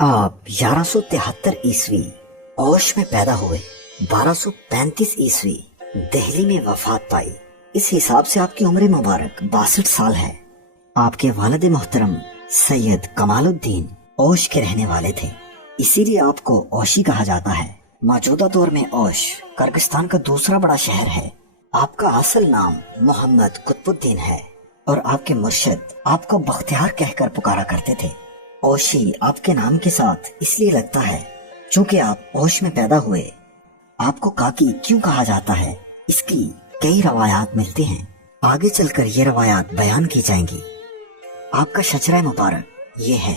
آپ 1173 اوش میں پیدا ہوئے، 1235 دہلی میں وفات پائی۔ اس حساب سے آپ کی عمر مبارک 62 سال ہے۔ آپ کے والد محترم سید کمال الدین اوش کے رہنے والے تھے، اسی لیے آپ کو اوشی کہا جاتا ہے۔ موجودہ دور میں اوش کرگستان کا دوسرا بڑا شہر ہے۔ آپ کا اصل نام محمد قطب الدین ہے اور آپ کے مرشد آپ کو بختیار کہہ کر پکارا کرتے تھے۔ اوشی آپ کے نام کے ساتھ اس لیے لگتا ہے چونکہ آپ اوش میں پیدا ہوئے۔ آپ کو کاکی کیوں کہا جاتا ہے، اس کی کئی روایات ملتی ہیں، آگے چل کر یہ روایات بیان کی جائیں گی۔ آپ کا شجرہ مبارک یہ ہے۔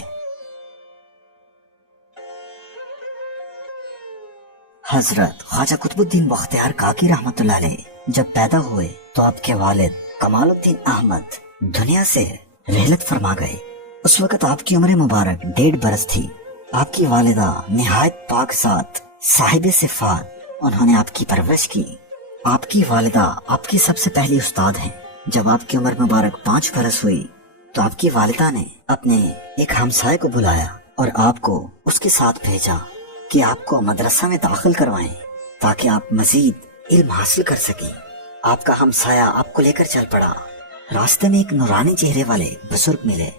حضرت خواجہ قطب الدین بختیار کاکی رحمت اللہ علیہ جب پیدا ہوئے تو آپ کے والد کمال الدین احمد دنیا سے رحلت فرما گئے۔ اس وقت آپ کی عمر مبارک 1.5 برس تھی۔ آپ کی والدہ نہایت پاک ذات صاحب صفات، انہوں نے آپ کی پرورش کی۔ آپ کی والدہ آپ کی سب سے پہلی استاد ہیں۔ جب آپ کی عمر مبارک 5 برس ہوئی تو آپ کی والدہ نے اپنے ایک ہمسائے کو بلایا اور آپ کو اس کے ساتھ بھیجا کہ آپ کو مدرسہ میں داخل کروائیں تاکہ آپ مزید علم حاصل کر سکیں۔ آپ کا ہمسایہ آپ کو لے کر چل پڑا۔ راستے میں ایک نورانی چہرے والے بزرگ ملے۔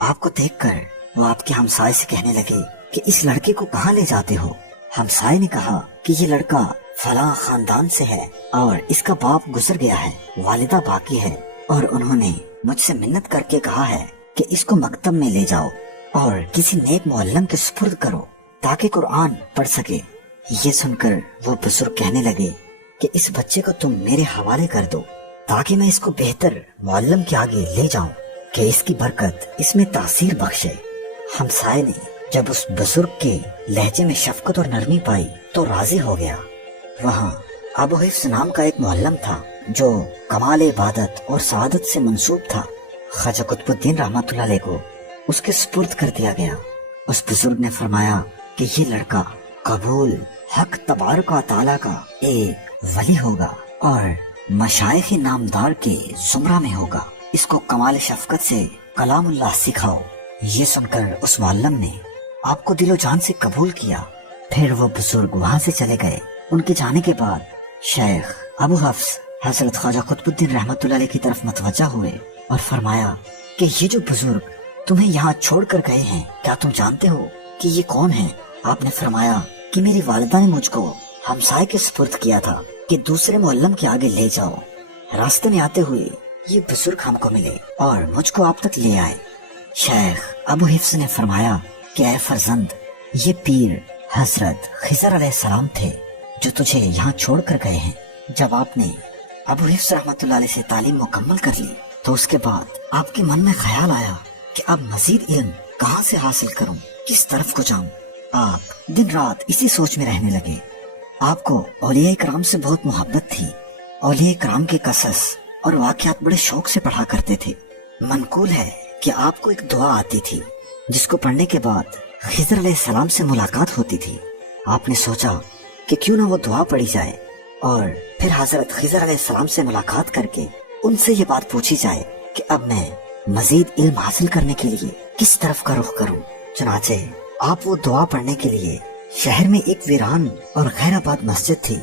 آپ کو دیکھ کر وہ آپ کے ہمسائے سے کہنے لگے کہ اس لڑکے کو کہاں لے جاتے ہو؟ ہمسائے نے کہا کہ یہ لڑکا فلاں خاندان سے ہے اور اس کا باپ گزر گیا ہے، والدہ باقی ہے، اور انہوں نے مجھ سے منت کر کے کہا ہے کہ اس کو مکتب میں لے جاؤ اور کسی نیک معلم کے سپرد کرو تاکہ قرآن پڑھ سکے۔ یہ سن کر وہ بزرگ کہنے لگے کہ اس بچے کو تم میرے حوالے کر دو تاکہ میں اس کو بہتر معلم کے آگے لے جاؤں کہ اس کی برکت اس میں تاثیر بخشے۔ ہمسائے نے جب اس بزرگ کے لہجے میں شفقت اور نرمی پائی تو راضی ہو گیا۔ وہاں ابو حفظ نام کا ایک معلم تھا جو کمال عبادت اور سعادت سے منسوب تھا۔ خواجہ قطب الدین رحمت اللہ علیہ کو اس کے سپرد کر دیا گیا۔ اس بزرگ نے فرمایا کہ یہ لڑکا قبول حق تبارک و تعالیٰ کا ایک ولی ہوگا اور مشائخ نامدار کے زمرہ میں ہوگا، اس کو کمال شفقت سے کلام اللہ سکھاؤ۔ یہ سن کر اس معلم نے آپ کو دل و جان سے قبول کیا۔ پھر وہ بزرگ وہاں سے چلے گئے۔ ان کے جانے کے بعد شیخ ابو حفص حضرت خواجہ قطب الدین رحمت اللہ علیہ کی طرف متوجہ ہوئے اور فرمایا کہ یہ جو بزرگ تمہیں یہاں چھوڑ کر گئے ہیں، کیا تم جانتے ہو کہ یہ کون ہیں؟ آپ نے فرمایا کہ میری والدہ نے مجھ کو ہمسائے کے سپرد کیا تھا کہ دوسرے معلم کے آگے لے جاؤ۔ راستے میں آتے ہوئے یہ بزرگ ہم کو ملے اور مجھ کو آپ تک لے آئے۔ شیخ ابو حفص نے فرمایا کہ اے فرزند، یہ پیر حضرت خضر علیہ السلام تھے جو تجھے یہاں چھوڑ کر گئے ہیں۔ جب آپ نے ابو حفص رحمت اللہ علیہ سے تعلیم مکمل کر لی تو اس کے بعد آپ کے من میں خیال آیا کہ اب مزید علم کہاں سے حاصل کروں، کس طرف کو جاؤں۔ آپ دن رات اسی سوچ میں رہنے لگے۔ آپ کو اولیاء کرام سے بہت محبت تھی۔ اولیاء کرام کے قصص اور واقعات بڑے شوق سے پڑھا کرتے تھے۔ منقول ہے کہ آپ کو ایک دعا آتی تھی جس کو پڑھنے کے بعد خضر علیہ السلام سے ملاقات ہوتی تھی۔ آپ نے سوچا کہ کیوں نہ وہ دعا پڑھی جائے اور پھر حضرت خضر علیہ السلام سے ملاقات کر کے ان سے یہ بات پوچھی جائے کہ اب میں مزید علم حاصل کرنے کے لیے کس طرف کا رخ کروں۔ چنانچہ آپ وہ دعا پڑھنے کے لیے شہر میں ایک ویران اور غیر آباد مسجد تھی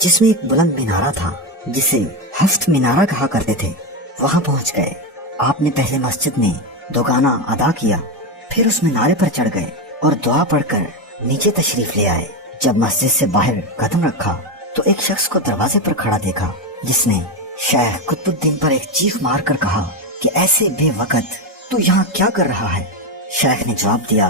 جس میں ایک بلند مینارہ تھا جسے ہفت مینارہ کہا کرتے تھے، وہاں پہنچ گئے۔ آپ نے پہلے مسجد میں دوگانا ادا کیا، پھر اس مینارے پر چڑھ گئے اور دعا پڑھ کر نیچے تشریف لے آئے۔ جب مسجد سے باہر قدم رکھا تو ایک شخص کو دروازے پر کھڑا دیکھا جس نے شیخ قطب الدین پر ایک چیخ مار کر کہا کہ ایسے بے وقت تو یہاں کیا کر رہا ہے؟ شیخ نے جواب دیا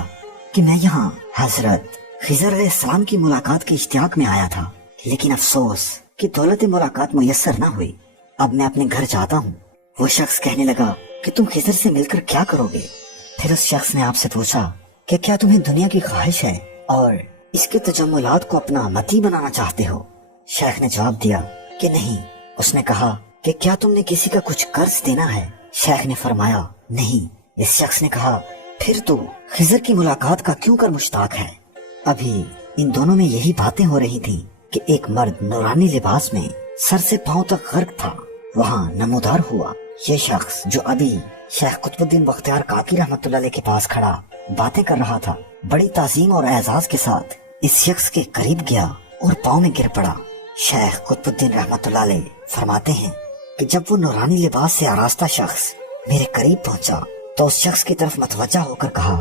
کہ میں یہاں حضرت خضر علیہ السلام کی ملاقات کے اشتیاق میں آیا تھا، لیکن افسوس کہ دولت ملاقات میسر نہ ہوئی، اب میں اپنے گھر جاتا ہوں۔ وہ شخص کہنے لگا کہ تم خضر سے مل کر کیا کرو گے؟ پھر اس شخص نے آپ سے پوچھا کہ کیا تمہیں دنیا کی خواہش ہے اور اس کے تجملات کو اپنا متی بنانا چاہتے ہو؟ شیخ نے جواب دیا کہ نہیں۔ اس نے کہا کہ کیا تم نے کسی کا کچھ قرض دینا ہے؟ شیخ نے فرمایا نہیں۔ اس شخص نے کہا پھر تو خضر کی ملاقات کا کیوں کر مشتاق ہے؟ ابھی ان دونوں میں یہی باتیں ہو رہی تھی کہ ایک مرد نورانی لباس میں سر سے پاؤں تک غرق تھا وہاں نمودار ہوا۔ یہ شخص جو ابھی شیخ قطب الدین بختیار کاکی رحمت اللہ علیہ کے پاس کھڑا باتیں کر رہا تھا، बड़ी ताजीम और एजाज के साथ इस शख्स के करीब गया और पाँव में गिर पड़ा। शेख कुतुबुद्दीन रहमतुल्लाह अलैह फरमाते हैं कि जब वो नूरानी लिबास से आरास्ता शख्स मेरे करीब पहुंचा तो उस शख्स की तरफ मतवज्जा होकर कहा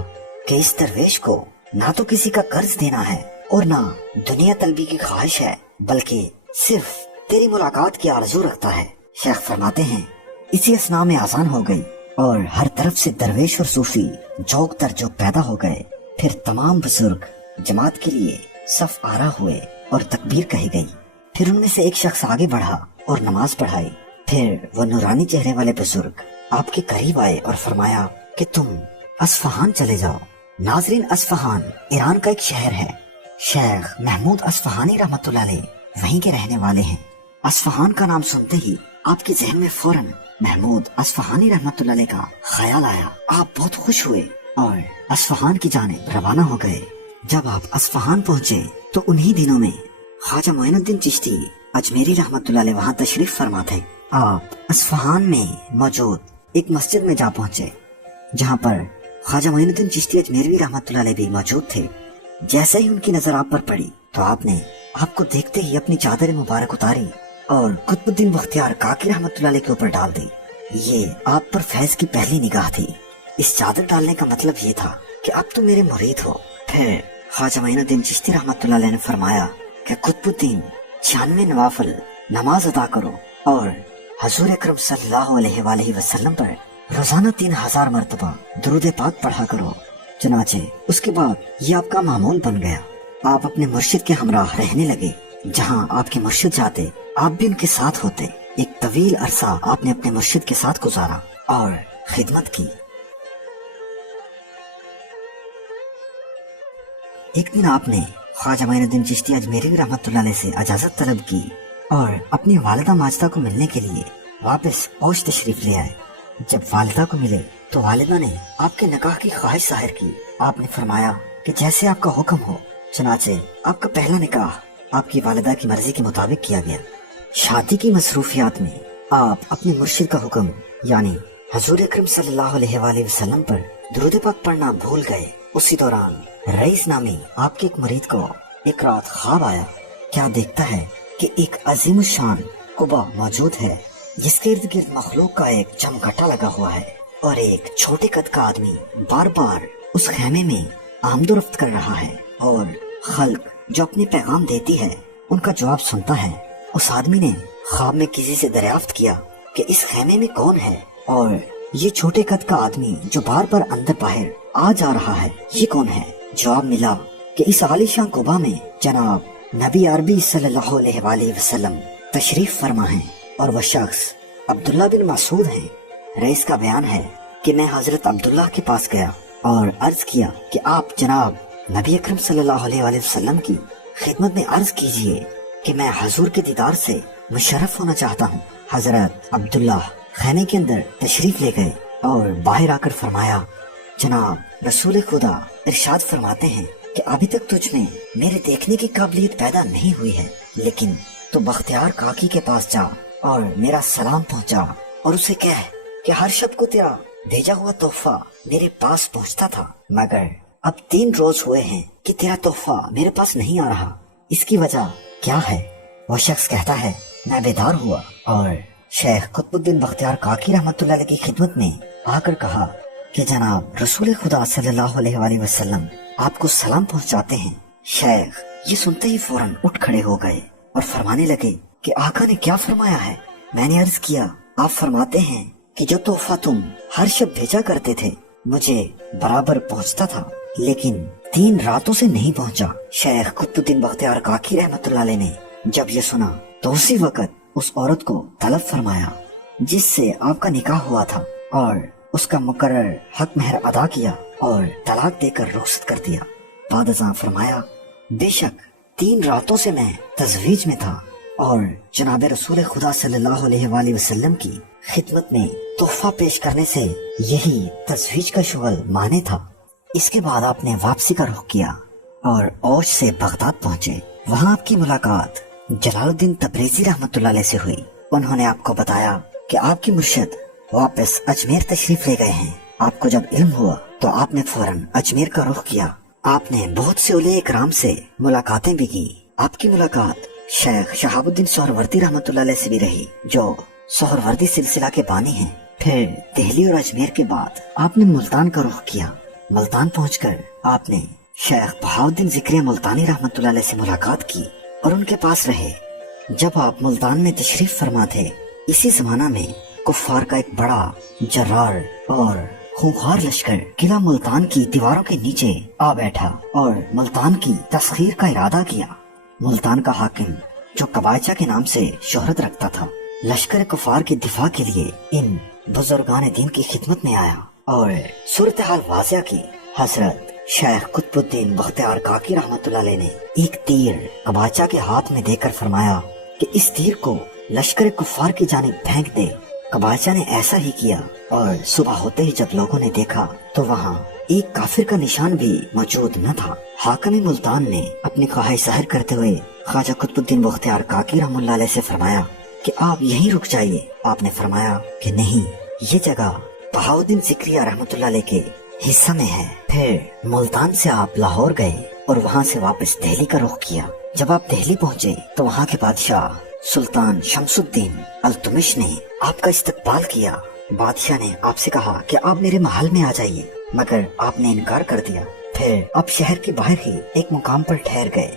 कि इस दरवेश को ना तो किसी का कर्ज देना है और ना दुनिया तलबी की ख्वाहिश है, बल्कि सिर्फ तेरी मुलाकात की आरज़ू रखता है। शेख फरमाते हैं इसी असना में आसान हो गई और हर तरफ से दरवेश और सूफी जोक दर जोक पैदा हो गए। फिर तमाम बुजुर्ग जमात के लिए सफ आरा हुए और तकबीर कही गई। फिर उनमें से एक शख्स आगे बढ़ा और नमाज पढ़ाई। फिर वो नूरानी चेहरे वाले बुजुर्ग आपके करीब आए और फरमाया कि तुम अस्फहान चले जाओ। नाजरीन, अस्फहान ईरान का एक शहर है। शेख महमूद अस्फहानी रहमतुल्लाह अलैह वहीं के रहने वाले हैं। अस्फहान का नाम सुनते ही आपके जहन में फौरन महमूद अस्फहानी रहमतुल्लाह अलैह का ख्याल आया। आप बहुत खुश हुए और अस्फहान की जानिब रवाना हो गए। जब आप अस्फहान पहुँचे तो उन्हीं दिनों में ख्वाजा मोइनुद्दीन चिश्ती अजमेरी रहमतुल्लाह अलैह वहाँ तशरीफ फरमा थे। आप अस्फहान में मौजूद एक मस्जिद में जा पहुँचे जहाँ पर ख्वाजा मोइनुद्दीन चिश्ती अजमेरी रहमतुल्लाह अलैह भी मौजूद थे। जैसे ही उनकी नजर आप पर पड़ी तो आपने आपको देखते ही अपनी चादर मुबारक उतारी और कुतुबुद्दीन बख्तियार काकी रहमतुल्लाह अलैह के ऊपर डाल दी। ये आप पर फैज की पहली निगाह थी। इस चादर डालने का मतलब ये था कि अब तुम मेरे मुरीद हो। फिर ख्वाजा मोइनुद्दीन चिश्ती रहमतुल्लाह अलैह ने फरमाया कि कुतुबुद्दीन 96 नवाफिल नमाज अदा करो और हजूर अकरम सल्लल्लाहु अलैहि वसल्लम पर रोजाना 3000 मरतबा दुरूद पाक पढ़ा करो। चनाचे उसके बाद ये आपका मामूल बन गया। आप अपने मुर्शिद के हमराह रहने लगे। जहाँ आपके मुर्शिद जाते आप भी उनके साथ होते। एक तवील अरसा आपने अपने मुर्शिद के साथ गुजारा और खिदमत की। एक दिन आपने ख्वाजा मोइनुद्दीन चिश्ती अजमेरी रहमतुल्लाह अलैह से इजाजत तलब की और अपनी वालिदा माजिदा को मिलने के लिए वापस औश तशरीफ ले आए। जब वालिदा को मिले तो वालिदा ने आपके निकाह की ख्वाहिश जाहिर की। आपने फरमाया कि जैसे आपका हुक्म हो। चनाचे आपका पहला निकाह आपकी वालिदा की मर्जी के मुताबिक किया गया। शादी की मसरूफियात में आप अपने मुर्शिद का हुक्म यानी हजूर अकरम सल्लल्लाहु अलैहि वसल्लम पर दुरूद पाक पढ़ना भूल गए। उसी दौरान रईस नामी आपके एक मुरीद को एक रात ख्वाब आया। क्या देखता है कि एक अजीम शान कुबा मौजूद है जिसके इर्द गिर्द मखलूक का एक चमकटा लगा हुआ है और एक छोटे कद का आदमी बार बार उस खेमे में आमदोरफ्त कर रहा है और खल्क जो अपने पैगाम देती है उनका जवाब सुनता है। उस आदमी ने ख्वाब में किसी से दरियाफ्त किया कि इस खेमे में कौन है और ये छोटे कद का आदमी जो बार बार अंदर बाहर आ जा रहा है ये कौन है। जवाब मिला कि इस आलीशान कुबा में जनाब नबी अरबी सल्लल्लाहु अलैहि वसल्लम तशरीफ फरमा है और वह शख्स अब्दुल्ला बिन मसूद है। रईस का बयान है कि मैं हजरत अब्दुल्ला के पास गया और अर्ज किया कि आप जनाब नबी अकरम सल्लल्लाहु अलैहि वसल्लम की खिदमत में अर्ज कीजिए कि मैं हजूर के दीदार से मुशर्रफ होना चाहता हूँ। हजरत अब्दुल्ला खाने के अंदर तशरीफ ले गए और बाहर आकर फरमाया जनाब रसूल खुदा इरशाद फरमाते हैं कि अभी तक तुझ में मेरे देखने की काबिलियत पैदा नहीं हुई है, लेकिन तो बख्तियार काकी के पास जा और मेरा सलाम पहुंचा और उसे कह कि हर शब को तेरा भेजा हुआ तोहफा मेरे पास पहुंचता था, मगर अब 3 रोज हुए हैं कि तेरा तोहफा मेरे पास नहीं आ रहा। इसकी वजह क्या है? वह शख्स कहता है मैं बेदार हुआ और शेख कुतुबुद्दीन बख्तियार काकी रहमतुल्लाह अलैह की खिदमत में आकर कहा कि जनाब रसूल खुदा सल्लल्लाहु अलैहि वसल्लम आपको सलाम पहुंचाते हैं। शेख ये सुनते ही फौरन उठ खड़े हो गए और फरमाने लगे कि आका ने क्या फरमाया है। मैंने अर्ज किया आप फरमाते हैं कि जो तोहफा तुम हर शब भेजा करते थे मुझे बराबर पहुंचता था, लेकिन 3 रातों से नहीं पहुंचा। शेख कुतुबुद्दीन बख्तियार काकी रहमतुल्लाह अलैह ने जब ये सुना तो उसी वक्त उस औरत को तलब फरमाया जिससे आपका निकाह हुआ था और उसका मुकर्रर हक महर अदा किया और तलाक देकर रुखसत कर दिया। बाद अज़ां फरमाया बेशक 3 रातों से मैं तजवीज में था और जनाब रसूल खुदा सल्लल्लाहु अलैहि वसल्लम की खिदमत में तोहफा पेश करने से यही तजवीज का शुगल माने था। इसके बाद आपने वापसी का रुख किया और औश से बगदाद पहुँचे। वहाँ आपकी मुलाकात जलालुद्दीन तबरेज़ी रहमतुल्लाह अलैह से हुई। उन्होंने आपको बताया कि आपकी मुर्शिद वापस अजमेर तशरीफ ले गए हैं। आपको जब इल्म हुआ तो आपने फौरन अजमेर का रुख किया آپ نے بہت سے اولیاء کرام سے ملاقاتیں بھی کی. آپ کی ملاقات شیخ شہاب الدین سہروردی رحمۃ اللہ علیہ سے بھی رہی جو سہروردی سلسلہ کے بانی ہیں. پھر دہلی اور اجمیر کے بعد آپ نے ملتان کا رخ کیا. ملتان پہنچ کر آپ نے شیخ بہاؤالدین ذکری ملتانی رحمۃ اللہ علیہ سے ملاقات کی اور ان کے پاس رہے. جب آپ ملتان میں تشریف فرما تھے اسی زمانہ میں کفار کا ایک بڑا جرار اور خونخوار لشکر قلعہ ملتان کی دیواروں کے نیچے آ بیٹھا اور ملتان کی تسخیر کا ارادہ کیا. ملتان کا حاکم جو قبائچہ کے نام سے شہرت رکھتا تھا لشکر کفار کے دفاع کے لیے ان بزرگان دین کی خدمت میں آیا اور صورتحال واضح کی. حضرت شیخ قطب الدین بختیار کاکی رحمۃ اللہ علیہ نے ایک تیر قبائچہ کے ہاتھ میں دے کر فرمایا کہ اس تیر کو لشکر کفار کی جانب پھینک دے. قبائچہ نے ایسا ہی کیا اور صبح ہوتے ہی جب لوگوں نے دیکھا تو وہاں ایک کافر کا نشان بھی موجود نہ تھا. حاکم ملتان نے اپنی خواہش ظاہر کرتے ہوئے خواجہ قطب الدین بختیار کاکی رحمۃ اللہ علیہ سے فرمایا کہ آپ یہیں رک جائیے. آپ نے فرمایا کہ نہیں، یہ جگہ بہاؤالدین ذکری رحمۃ اللہ علیہ کے حصہ میں ہے. پھر ملتان سے آپ لاہور گئے اور وہاں سے واپس دہلی کا رخ کیا. جب آپ دہلی پہنچے تو وہاں کے بادشاہ سلطان شمس الدین التمش نے آپ کا استقبال کیا. بادشاہ نے آپ سے کہا کہ آپ میرے محل میں آ جائیے، مگر آپ نے انکار کر دیا. پھر اب شہر کے باہر ہی ایک مقام پر ٹھہر گئے.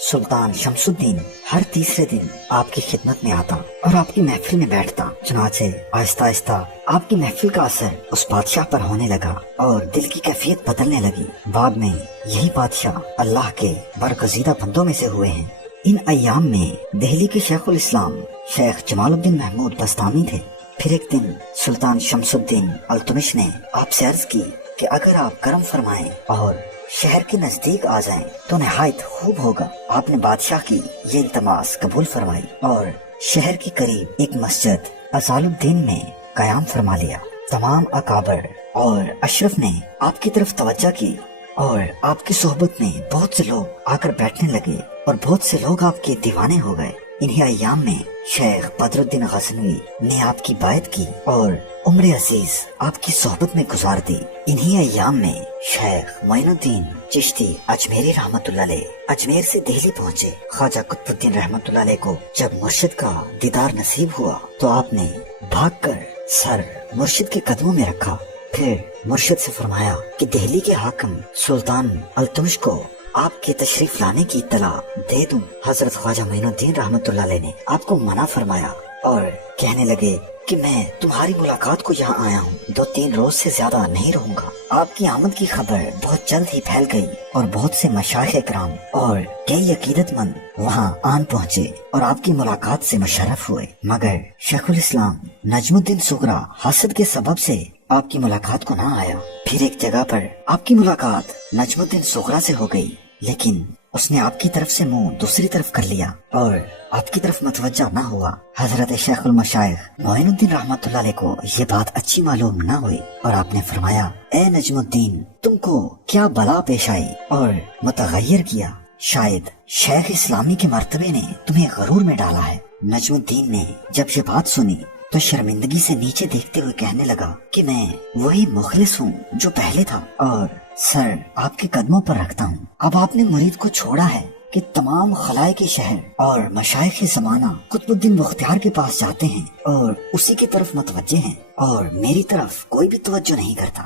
سلطان شمس الدین ہر تیسرے دن آپ کی خدمت میں آتا اور آپ کی محفل میں بیٹھتا. چنانچہ آہستہ آہستہ آپ کی محفل کا اثر اس بادشاہ پر ہونے لگا اور دل کی کیفیت بدلنے لگی. بعد میں یہی بادشاہ اللہ کے برگزیدہ بندوں میں سے ہوئے ہیں. ان ایام میں دہلی کے شیخ الاسلام شیخ جمال الدین محمود بستامی تھے. پھر ایک دن سلطان شمس الدین التمش نے آپ سے عرض کی کہ اگر آپ کرم فرمائیں اور شہر کے نزدیک آ جائیں تو نہایت خوب ہوگا. آپ نے بادشاہ کی یہ التماس قبول فرمائی اور شہر کے قریب ایک مسجد ازال الدین میں قیام فرما لیا. تمام اکابر اور اشرف نے آپ کی طرف توجہ کی اور آپ کی صحبت میں بہت سے لوگ آ کر بیٹھنے لگے اور بہت سے لوگ آپ کے دیوانے ہو گئے. انہی ایام میں شیخ بدر الدین غزنوی نے آپ کی بیعت کی اور عمر عزیز آپ کی صحبت میں گزار دی. انہی ایام میں شیخ معین الدین چشتی اجمیری رحمت اللہ علیہ اجمیر سے دہلی پہنچے. خواجہ قطب الدین رحمت اللہ علیہ کو جب مرشد کا دیدار نصیب ہوا تو آپ نے بھاگ کر سر مرشد کے قدموں میں رکھا. پھر مرشد سے فرمایا کہ دہلی کے حاکم سلطان التمش کو آپ کے تشریف لانے کی اطلاع دے دوں. حضرت خواجہ معین الدین رحمت اللہ علیہ نے آپ کو منع فرمایا اور کہنے لگے کہ میں تمہاری ملاقات کو یہاں آیا ہوں، 2-3 روز سے زیادہ نہیں رہوں گا. آپ کی آمد کی خبر بہت جلد ہی پھیل گئی اور بہت سے مشائخ کرام اور کئی عقیدت مند وہاں آن پہنچے اور آپ کی ملاقات سے مشرف ہوئے. مگر شیخ الاسلام نجم الدین صغری حسد کے سبب سے آپ کی ملاقات کو نہ آیا. پھر ایک جگہ پر آپ کی ملاقات نجم الدین صغری سے ہو گئی، لیکن اس نے آپ کی طرف سے منہ دوسری طرف کر لیا اور آپ کی طرف متوجہ نہ ہوا. حضرت شیخ المشائخ معین الدین رحمت اللہ علیہ کو یہ بات اچھی معلوم نہ ہوئی اور آپ نے فرمایا، اے نجم الدین، تم کو کیا بلا پیش آئی اور متغیر کیا؟ شاید شیخ اسلامی کے مرتبے نے تمہیں غرور میں ڈالا ہے. نجم الدین نے جب یہ بات سنی تو شرمندگی سے نیچے دیکھتے ہوئے کہنے لگا کہ میں وہی مخلص ہوں جو پہلے تھا اور سر آپ کے قدموں پر رکھتا ہوں. اب آپ نے مرید کو چھوڑا ہے کہ تمام خلائق کے شہر اور مشائخ زمانہ قطب الدین بختیار کے پاس جاتے ہیں اور اسی کی طرف متوجہ ہیں اور میری طرف کوئی بھی توجہ نہیں کرتا.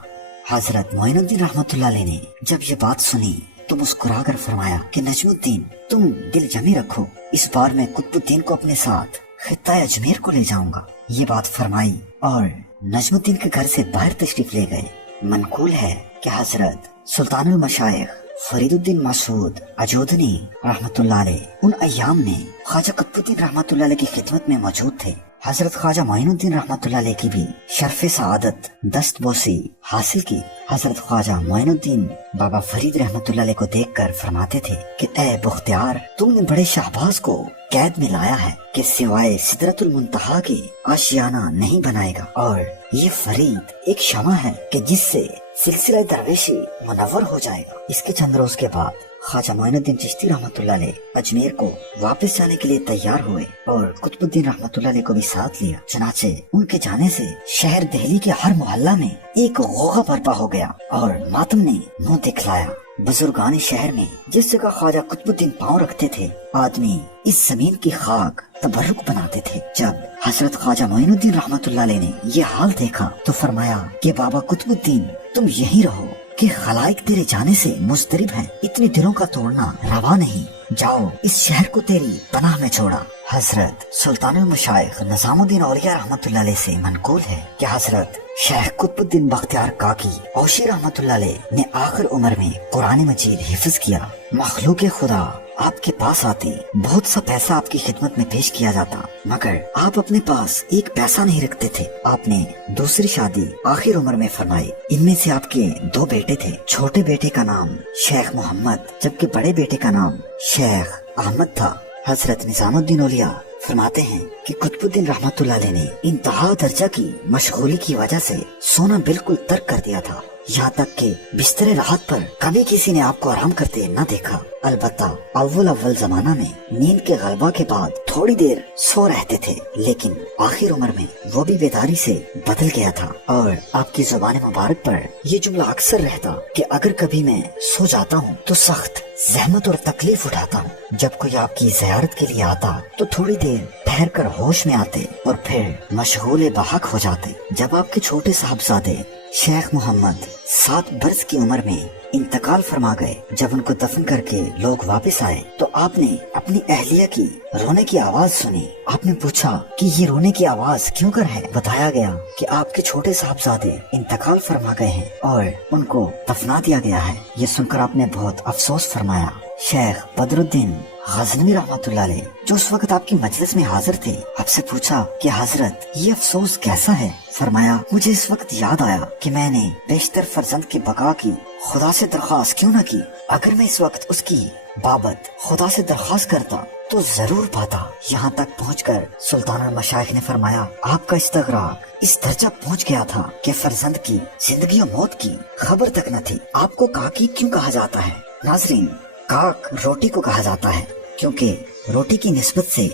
حضرت معین الدین رحمت اللہ علیہ نے جب یہ بات سنی تو مسکرا کر فرمایا کہ نجم الدین، تم دل جمی رکھو، اس بار میں قطب الدین کو اپنے ساتھ خطہ اجمیر کو لے جاؤں گا. یہ بات فرمائی اور نجم الدین کے گھر سے باہر تشریف لے گئے. منقول ہے کہ حضرت سلطان المشائخ فرید الدین مسعود اجودنی رحمت اللہ علیہ ان ایام میں خواجہ قطب الدین رحمت اللہ علیہ کی خدمت میں موجود تھے. حضرت خواجہ معین الدین رحمت اللہ علیہ کی بھی شرف سعادت دست بوسی حاصل کی. حضرت خواجہ معین الدین بابا فرید رحمت اللہ علیہ کو دیکھ کر فرماتے تھے کہ اے بختیار، تم نے بڑے شہباز کو قید میں لایا ہے کہ سوائے سدرت المنتہا کے آشیانہ نہیں بنائے گا، اور یہ فرید ایک شمع ہے کہ جس سے سلسلہ درویشی منور ہو جائے گا. اس کے چند روز کے بعد خواجہ معین الدین چشتی رحمت اللہ علیہ اجمیر کو واپس جانے کے لیے تیار ہوئے اور قطب الدین رحمت اللہ علیہ کو بھی ساتھ لیا. چنانچہ ان کے جانے سے شہر دہلی کے ہر محلہ میں ایک غوغا برپا ہو گیا اور ماتم نے منہ دکھلایا. बुजुर्गान शहर में जिस जगह ख्वाजा कुतुबुद्दीन पांव रखते थे, आदमी इस जमीन की खाक तबर्रुक बनाते थे। जब हजरत ख्वाजा मोइनुद्दीन रहमतुल्लाह अलैह ने ये हाल देखा तो फरमाया कि बाबा कुतुबुद्दीन तुम यहीं रहो कि खलाइक तेरे जाने से मुस्तरिब हैं। इतने दिलों का तोड़ना रवा नहीं, जाओ इस शहर को तेरी पनाह में छोड़ा। हजरत सुल्तानुल मशाइख निजामुद्दीन औलिया रहमतुल्लाह अलैह से मनकूल है कि हजरत शेख कुतुबुद्दीन बख्तियार काकी औशी रहमतुल्लाह अलैह ने आखिर उम्र में कुरान मजीद हिफ्ज किया। मखलूक खुदा आपके पास आते, बहुत सा पैसा आपकी खिदमत में पेश किया जाता, मगर आप अपने पास एक पैसा नहीं रखते थे। आपने दूसरी शादी आखिर उम्र में फरमाई। इनमें से आपके 2 बेटे थे। छोटे बेटे का नाम शेख मोहम्मद जबकि बड़े बेटे का नाम शेख अहमद था। हजरत निजामुद्दीन औलिया फरमाते हैं कि कुतुबुद्दीन रहमतुल्लाह अलैह ने इंतहा दर्जा की मशगूली की वजह से सोना बिल्कुल तर्क कर दिया था। यहाँ तक कि बिस्तरे राहत पर कभी किसी ने आपको आराम करते न देखा। अलबत्ता अव्वल जमाना में नींद के गलबा के बाद थोड़ी देर सो रहते थे, लेकिन आखिर उम्र में वो भी बेदारी से बदल गया था। और आपकी जुबान मुबारक पर ये जुमला अक्सर रहता कि अगर कभी मैं सो जाता हूँ तो सख्त जहमत और तकलीफ उठाता हूँ। जब कोई आपकी ज़ियारत के लिए आता तो थोड़ी देर ठहर कर होश में आते और फिर मशगूल बहक हो जाते। जब आपके छोटे साहबजादे शेख मोहम्मद 7 बरस की उम्र में इंतकाल फरमा गए, जब उनको दफन करके लोग वापस आए तो आपने अपनी अहलिया की रोने की आवाज सुनी। आपने पूछा कि ये रोने की आवाज क्यों कर है। बताया गया कि आपके छोटे साहबजादे इंतकाल फरमा गए हैं और उनको दफना दिया गया है। ये सुनकर आपने बहुत अफसोस फरमाया। शेख बदरुद्दीन गजनवी रहमतुल्लाह अलैह जो उस वक्त आपकी मजलिस में हाजिर थे, आपसे पूछा कि हजरत ये अफसोस कैसा है। फरमाया मुझे इस वक्त याद आया कि मैंने बेशतर फर्जंद की बका की खुदा से दरख्वास्त क्यों न की। अगर मैं इस वक्त उसकी बाबत खुदा से दरख्वास्त करता तो जरूर पाता। यहाँ तक पहुँचकर सुल्तानुल मशाइख ने फरमाया आपका इस्तगराक इस दर्जा पहुँच गया था कि फर्जंद की जिंदगी और मौत की खबर तक न थी। आपको काकी क्यों कहा जाता है? नाजरीन, काक रोटी को कहा जाता है क्योंकि रोटी की निस्बत से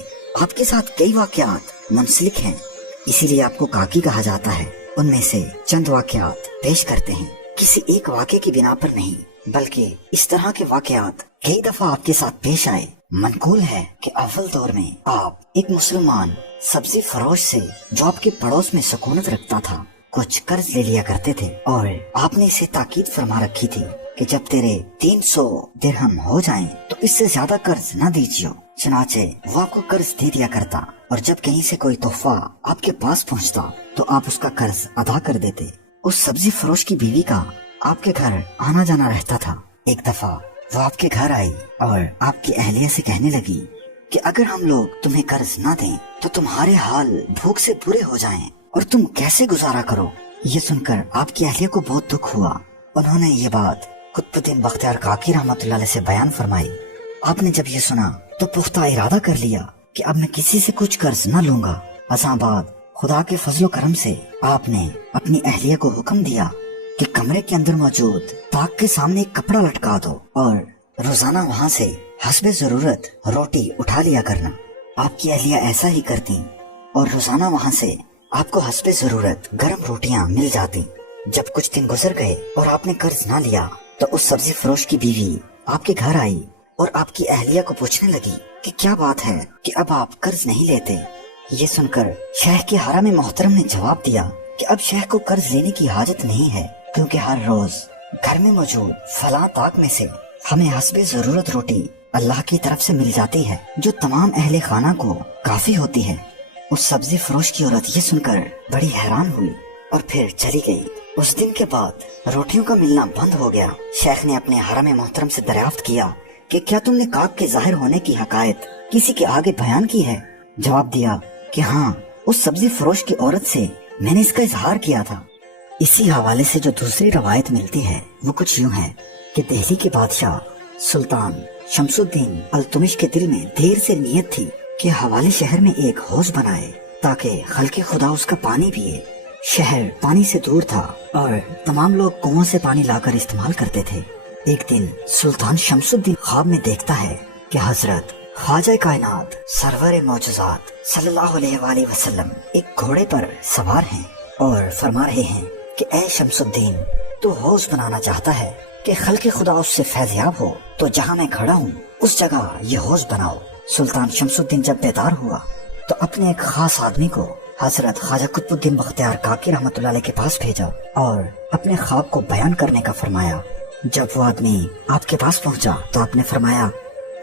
आपके साथ कई वाकयात मुंसलिक हैं, इसीलिए आपको काकी कहा जाता है। उनमें से चंद वाकयात पेश करते हैं, किसी एक वाक़े की बिना पर नहीं बल्कि इस तरह के वाकयात कई दफा आपके साथ पेश आए। मनकूल है कि अव्वल दौर में आप एक मुसलमान सब्जी फरोश से जो आपके पड़ोस में सुकूनत रखता था कुछ कर्ज ले लिया करते थे और आपने इसे ताकीद फरमा रखी थी कि जब तेरे 300 दिरहम हो जाएं तो इससे ज्यादा कर्ज न दीजिए। चनाचे वो आपको कर्ज दे दिया करता और जब कहीं से कोई तोहफा आपके पास पहुंचता तो आप उसका कर्ज अदा कर देते। उस सब्जी फरोश की बीवी का आपके घर आना जाना रहता था। एक दफा वो आपके घर आई और आपकी अहलिया से कहने लगी कि अगर हम लोग तुम्हें कर्ज न दें तो तुम्हारे हाल भूख से बुरे हो जाएं और तुम कैसे गुजारा करो। ये सुनकर आपकी अहलिया को बहुत दुख हुआ। उन्होंने ये बात कुतुबुद्दीन बख्तियार काकी रहमतुल्लाह अलैह से बयान फरमाई। आपने जब ये सुना तो पुख्ता इरादा कर लिया कि अब मैं किसी से कुछ कर्ज न लूंगा। असाबाद खुदा के फजलो करम से आपने अपनी अहलिया को हुक्म दिया कि कमरे के अंदर मौजूद ताक के सामने एक कपड़ा लटका दो और रोजाना वहाँ से हस्बे जरूरत रोटी उठा लिया करना। आपकी अहलिया ऐसा ही करती और रोजाना वहाँ से आपको हस्बे जरूरत गर्म रोटियाँ मिल जाती। जब कुछ दिन गुजर गए और आपने कर्ज ना लिया तो उस सब्जी फरोश की बीवी आपके घर आई और आपकी अहलिया को पूछने लगी कि क्या बात है कि अब आप कर्ज नहीं लेते। ये सुनकर शेख के हराम मोहतरम ने जवाब दिया कि अब शेख को कर्ज लेने की हाजत नहीं है क्योंकि हर रोज घर में मौजूद फला ताक में से हमें हस्बे जरूरत रोटी अल्लाह की तरफ से मिल जाती है जो तमाम अहले खाना को काफी होती है। उस सब्जी फरोश की औरत ये सुनकर बड़ी हैरान हुई और फिर चली गई। उस दिन के बाद रोटियों का मिलना बंद हो गया। शेख ने अपने हराम मोहतरम से दरियाफ्त किया कि क्या तुमने काक के जाहिर होने की हकायत किसी के आगे बयान की है? जवाब दिया कि हाँ, उस सब्जी फरोश की औरत से मैंने इसका इजहार किया था। इसी हवाले से जो दूसरी रवायत मिलती है वो कुछ यूँ है कि दिल्ली के बादशाह सुल्तान शमसुद्दीन अल्तुमिश के दिल में देर से नियत थी कि हवाले शहर में एक हौज बनाए ताकि खल्के खुदा उसका पानी पिए। शहर पानी से दूर था और तमाम लोग कुओं से पानी लाकर इस्तेमाल करते थे। एक दिन सुल्तान शमसुद्दीन ख्वाब में देखता है कि हजरत ख्वाजा कायनात सरवर मौजूजात सल्लल्लाहु अलैहि वसल्लम एक घोड़े पर सवार हैं और फरमा रहे हैं कि ऐ शमसुद्दीन, तू हौज बनाना चाहता है कि खल्क़े खुदा उससे फैज़याब हो, तो जहाँ मैं खड़ा हूँ उस जगह ये हौज बनाओ। सुल्तान शमसुद्दीन जब बेदार हुआ तो अपने एक खास आदमी को हजरत ख्वाजा कुतुबुद्दीन बख्तियार काकी रहमतुल्लाह अलैह के पास भेजा और अपने ख्वाब को बयान करने का फरमाया। जब वो आदमी आपके पास पहुंचा तो आपने फरमाया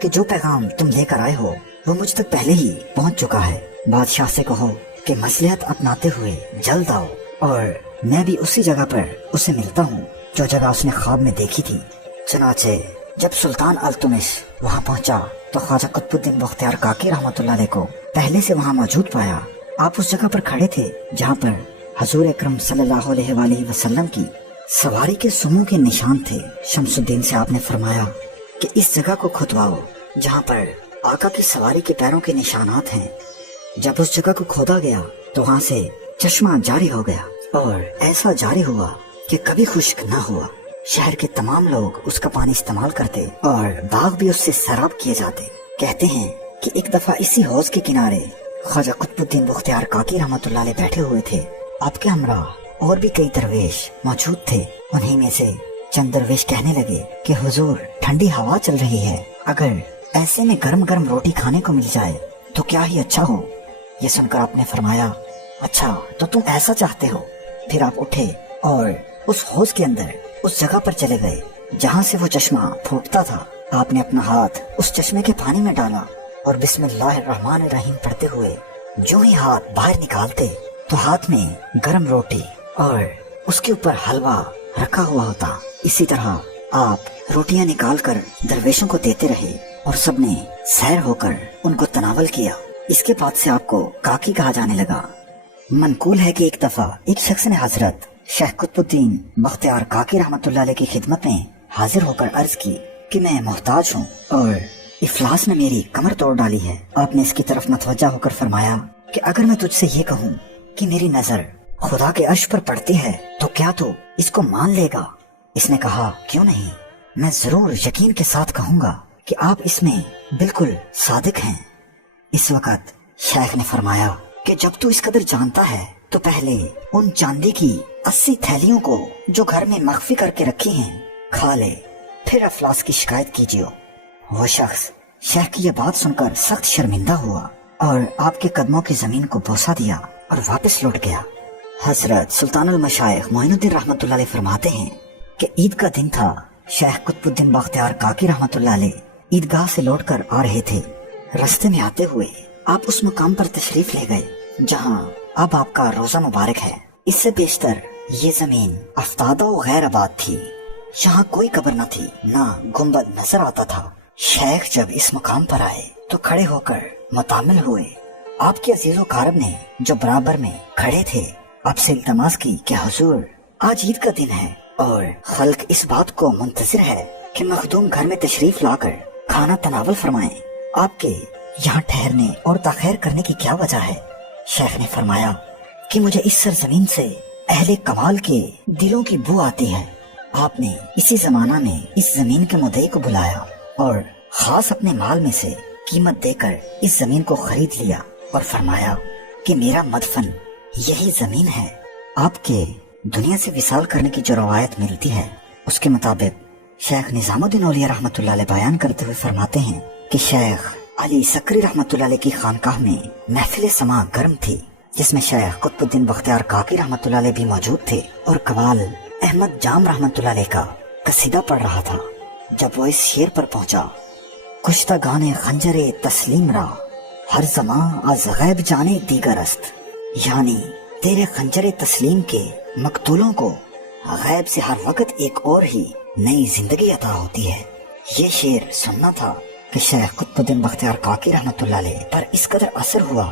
कि जो पैगाम तुम लेकर आए हो वो मुझ तक पहले ही पहुंच चुका है। बादशाह से कहो कि मसलिहत अपनाते हुए जल्द आओ और मैं भी उसी जगह पर उसे मिलता हूँ जो जगह उसने ख्वाब में देखी थी। चनाचे जब सुल्तान अल्तुमिश वहाँ पहुँचा तो ख्वाजा कुतुबुद्दीन बख्तियार काकी रहमतुल्लाह अलैह को पहले से वहाँ मौजूद पाया। आप उस जगह पर खड़े थे जहाँ पर हजूर अकरम सल्लल्लाहु अलैहि वसल्लम की सवारी के सुमों के निशान थे। शमसुद्दीन से आपने फरमाया कि इस जगह को खुदवाओ जहाँ पर आका की सवारी के पैरों के निशानात हैं। जब उस जगह को खोदा गया तो वहाँ से चश्मा जारी हो गया और ऐसा जारी हुआ कि कभी खुश्क न हुआ। शहर के तमाम लोग उसका पानी इस्तेमाल करते और बाग भी उससे सैराब किए जाते। कहते हैं कि एक दफा इसी हौज के किनारे ख्वाजा कुतुबुद्दीन बख्तियार काकी रहमतुल्लाह अलैह बैठे हुए थे। आपके हमरा और भी कई दरवेश मौजूद थे। उन्हीं में से चंद दरवेश कहने लगे कि हुजूर ठंडी हवा चल रही है, अगर ऐसे में गरम गरम रोटी खाने को मिल जाए तो क्या ही अच्छा हो। ये सुनकर आपने फरमाया अच्छा तो तुम ऐसा चाहते हो। फिर आप उठे और उस हौज के अंदर उस जगह पर चले गए जहाँ से वो चश्मा फूटता था। आपने अपना हाथ उस चश्मे के पानी में डाला और बिस्मिल्लाहिर्रहमानिर्रहीम पढ़ते हुए जो ही हाथ बाहर निकालते तो हाथ में गरम रोटी और उसके ऊपर हलवा रखा हुआ होता। इसी तरह आप रोटियां निकालकर दरवेशों को देते रहे और सबने सैर होकर उनको तनावल किया। इसके बाद से आपको काकी कहा जाने लगा। मनकूल है कि एक दफा एक शख्स ने हजरत शेख कुतुबुद्दीन बख्तियार काकी रहमतुल्लाह अलैह की खिदमत में हाजिर होकर अर्ज की कि मैं मोहताज हूँ और इफलास ने मेरी कमर तोड़ डाली है। आपने इसकी तरफ मतवज्जा होकर फरमाया कि अगर मैं तुझसे ये कहूँ कि मेरी नजर खुदा के अर्श पर पड़ती है तो क्या तू इसको मान लेगा? इसने कहा क्यों नहीं, मैं जरूर यकीन के साथ कहूँगा कि आप इसमें बिल्कुल सादिक हैं। इस वक्त शेख ने फरमाया कि जब तू इस कदर जानता है तो पहले उन चांदी की 80 थैलियों को जो घर में मख्फी करके रखी हैं खा ले, फिर अफलास की शिकायत कीजिए। वो शख्स शेख की यह बात सुनकर सख्त शर्मिंदा हुआ और आपके कदमों की जमीन को बोसा दिया और वापस लौट गया। हजरत सुल्तानुल मशाइख मोइनुद्दीन रहमतुल्लाह अलैह फरमाते हैं कि ईद का दिन था। शेख कुतुबुद्दीन बख्तियार काकी रहमतुल्लाह अलैह ईदगाह से लौटकर आ रहे थे। रास्ते में आते हुए आप उस मुकाम पर तशरीफ ले गए जहाँ अब आपका रोजा मुबारक है। इससे बेशतर ये जमीन अफ्तादा और गैर आबाद थी। यहाँ कोई कब्र न थी, न गुंबद नजर आता था। शेख जब इस मुकाम पर आए तो खड़े होकर मुतामिल हुए। आपके अजीज़ो कारब ने जो बराबर में खड़े थे आपसे इल्तमास की कि हुजूर आज ईद का दिन है और खल्क इस बात को मुंतजिर है कि मखदूम घर में तशरीफ लाकर खाना तनावल फरमाएं। आपके यहाँ ठहरने और ताखीर करने की क्या वजह है? शेख ने फरमाया कि मुझे इस सरजमीन से अहले कमाल के दिलों की बू आती है। आपने इसी जमाना में इस जमीन के मुद्दई को बुलाया और खास अपने माल में से कीमत देकर इस जमीन को खरीद लिया और फरमाया कि मेरा मदफन यही जमीन है। आपके दुनिया से विसाल करने की जो रवायत मिलती है उसके मुताबिक शेख निजामुद्दीन औलिया रहमतुल्लाह अलैह बयान करते हुए फरमाते हैं कि शेख अली सकरी रहमतुल्लाह अलैह की खानकाह में महफिल समा गर्म थी जिसमें शेख कुतुबुद्दीन बख्तियार काकी रहमतुल्लाह अलैह भी मौजूद थे और कवाल अहमद जाम रहमतुल्लाह अलैह का कसीदा पढ़ रहा था। जब वो इस शेर पर पहुंचा, कुश्ता गाने खंजरे तस्लीम रा हर जमा आज गैब जाने दीगर अस्त, यानी तेरे खंजरे तस्लीम के मकतूलों को गैब से हर वक्त एक और ही नई जिंदगी अता होती है। ये शेर सुनना था कि शेख कुतुबुद्दीन बख्तियार काकी रहमतुल्लाह अलैह पर इस कदर असर हुआ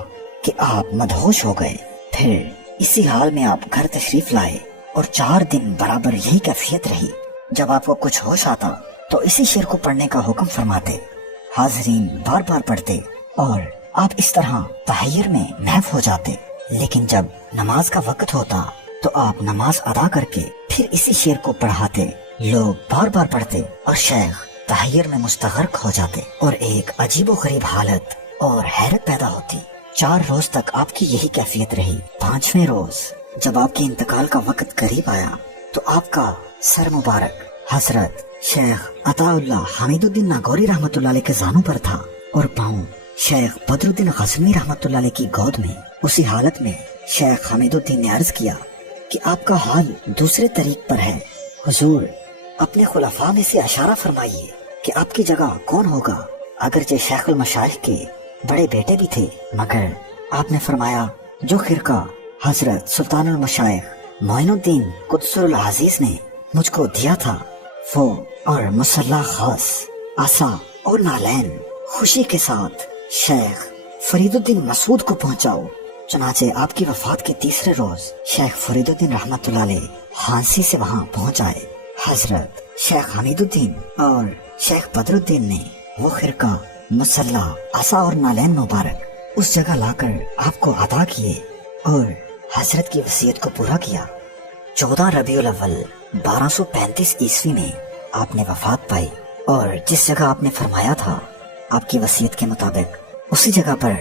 कि आप मदहोश हो गए। फिर इसी हाल में आप घर तशरीफ लाए और 4 दिन बराबर यही कैफियत रही। जब आपको कुछ होश आता तो इसी शेर को पढ़ने का हुक्म फरमाते। हाजरीन बार बार पढ़ते और आप इस तरह तहय्युर में महव हो जाते। लेकिन जब नमाज का वक्त होता तो आप नमाज अदा करके फिर इसी शेर को पढ़ाते। लोग बार बार पढ़ते और शेख तहय्युर में मुस्तगर्क हो जाते और एक अजीबो गरीब हालत और हैरत पैदा होती। 4 रोज तक आपकी यही कैफियत रही। 5वें रोज जब आपके इंतकाल का वक्त करीब आया तो आपका सर मुबारक हजरत शेख अताउल्लाह हमीदुद्दीन नागौरी रहमतुल्लाह अलैह के जानू पर था और पाँव शेख बदरुद्दीन गजनी रहमतुल्लाह अलैह की गोद में। उसी हालत में शेख हमीदुद्दीन ने अर्ज किया कि आपका हाल दूसरे तरीक पर है। हुजूर, अपने खुलफा में से इशारा फरमाइए कि आपकी जगह कौन होगा। अगरचे शेखुल मशाइख के बड़े बेटे भी थे, मगर आपने फरमाया जो खिरका हजरत सुल्तानुल मशाइख मोइनुद्दीन कुद्सुल अजीज ने मुझको दिया था वो और मुसल्ला खास, आसा और नालैन खुशी के साथ शेख फरीदुद्दीन मसूद को पहुंचाओ। चुनाचे आपकी वफात के तीसरे रोज शेख फरीदुद्दीन रहमतुल्लाह अलैह हांसी से वहां पहुंच आए। हजरत शेख हमीदुद्दीन और शेख बदरुद्दीन ने वो खिरका, मुसल्ला, आसा और नालैन मुबारक उस जगह लाकर आपको अदा किए और हजरत की वसीयत को पूरा किया। 14 रबीउल अव्वल 1235 ईस्वी में आपने वफात पाई और जिस जगह आपने फरमाया था आपकी वसीयत के मुताबिक उसी जगह पर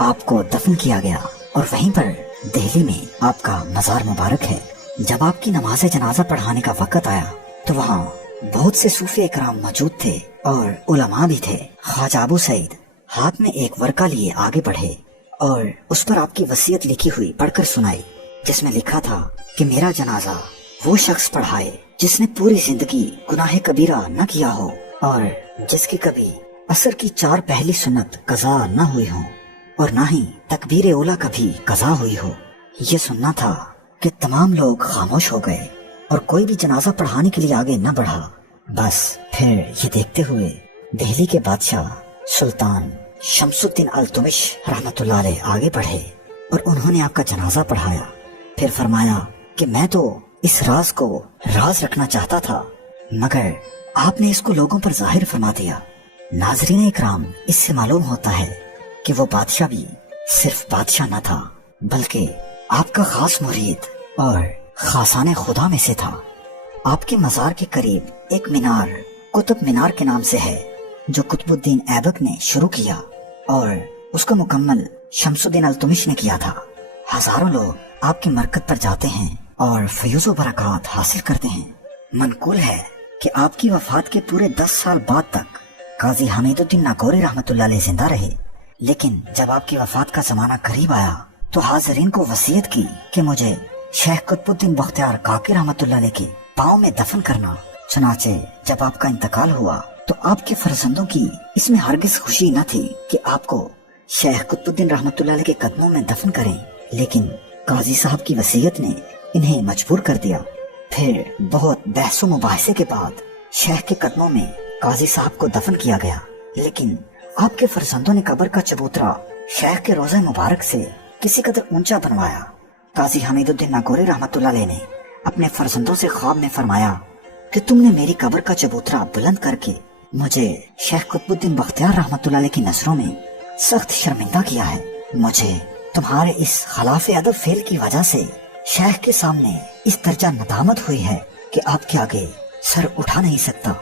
आपको दफन किया गया और वहीं पर दिल्ली में आपका मजार मुबारक है। जब आपकी नमाज जनाजा पढ़ाने का वक्त आया तो वहाँ बहुत से सूफी इकराम मौजूद थे और उलमा भी थे। ख्वाजा अबू सईद हाथ में एक वर्का लिए आगे बढ़े और उस पर आपकी वसीयत लिखी हुई पढ़कर सुनाई, जिसमें लिखा था कि मेरा जनाजा वो शख्स पढ़ाए जिसने पूरी जिंदगी गुनाह कबीरा न किया हो और जिसकी कभी असर की 4 पहली सुन्नत कज़ा न हुई हो और न ही तकबीर ओला कभी कज़ा हुई हो। ये सुनना था कि तमाम लोग खामोश हो गए और कोई भी जनाजा पढ़ाने के लिए आगे न बढ़ा। बस फिर ये देखते हुए दिल्ली के बादशाह सुल्तान शमसुद्दीन अल्तुमिश रहमतुल्लाह अलैह आगे बढ़े और उन्होंने आपका जनाजा पढ़ाया। फिर फरमाया कि मैं तो इस राज को राज रखना चाहता था, मगर आपने इसको लोगों पर जाहिर फरमा दिया। नाजरीन इकराम, इससे मालूम होता है कि वो बादशाह भी सिर्फ बादशाह न था बल्कि आपका खास मुरीद और खासाने खुदा में से था। आपके मजार के करीब एक मीनार कुतुब मीनार के नाम से है जो कुतुबुद्दीन ऐबक ने शुरू किया और उसका मुकम्मल शमसुद्दीन अल्तुमिश ने किया था। हजारों लोग आपकी मरकत पर जाते हैं और फयूज़ व बरकत हासिल करते हैं। मनकूल है कि आपकी वफात के पूरे 10 साल बाद तक काजी हमीदुद्दीन नागौरी रहमतुल्लाह अलैह जिंदा रहे, लेकिन जब आपकी वफात का जमाना करीब आया तो हाज़रीन को वसीयत की कि मुझे शेख कुतुबुद्दीन बख्तियार काकी रहमतुल्लाह अलैह के पाँव में दफन करना। चुनाचे जब आपका इंतकाल हुआ तो आपके फर्जंदों की इसमें हरगिज खुशी न थी कि आपको शेख कुतुबुद्दीन रहमतुल्लाह अलैह के कदमों में दफन करें, लेकिन काजी साहब की वसीयत ने इन्हें मजबूर कर दिया। फिर बहुत बहसो मुबाहिसे के बाद शेख के कदमों में काजी साहब को दफन किया गया, लेकिन आपके फर्जंदों ने कब्र का चबूतरा शेख के रोज़े मुबारक से किसी कदर ऊंचा बनवाया। काजी हमीदुद्दीन नागौरी रहमतुल्लाह अलैह ने अपने फर्जंदों से ख्वाब में फरमाया कि तुमने मेरी कब्र का चबूतरा बुलंद करके मुझे शेख कुतुबुद्दीन बख्तियार रहमतुल्लाह अलैह की नजरों में सख्त शर्मिंदा किया है। मुझे तुम्हारे इस खिलाफ अदब फेल की वजह से शेख के सामने इस दर्जा नदामत हुई है कि आपके आगे सर उठा नहीं सकता।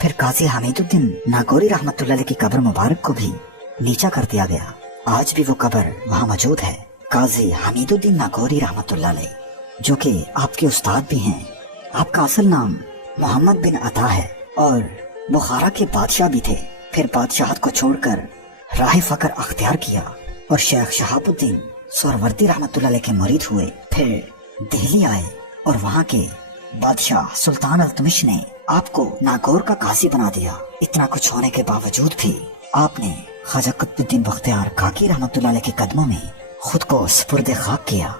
फिर काजी हमीदुद्दीन नागौरी रहमतुल्लाह अलैह की कब्र मुबारक को भी नीचा कर दिया गया। आज भी वो कब्र वहाँ मौजूद है। काजी हमीदुद्दीन नागौरी रहमतुल्लाह अलैह जो कि आपके उस्ताद भी हैं। आपका असल नाम मोहम्मद बिन अता है और बुखारा के बादशाह भी थे। फिर बादशाहत को छोड़कर राह फकर अख्तियार किया और शेख शहाबुद्दीन सोहरवर्दी रहमतुल्लाह अलैह के मुरीद हुए। फिर दिल्ली आए और वहाँ के बादशाह सुल्तान अल्तुमिश ने आपको नागौर का काजी बना दिया। इतना कुछ होने के बावजूद भी आपने ख्वाजा कुतुबुद्दीन बख्तियार काकी रहमतुल्लाह अलैह के कदमों में खुद को सुपुर्द खाक किया।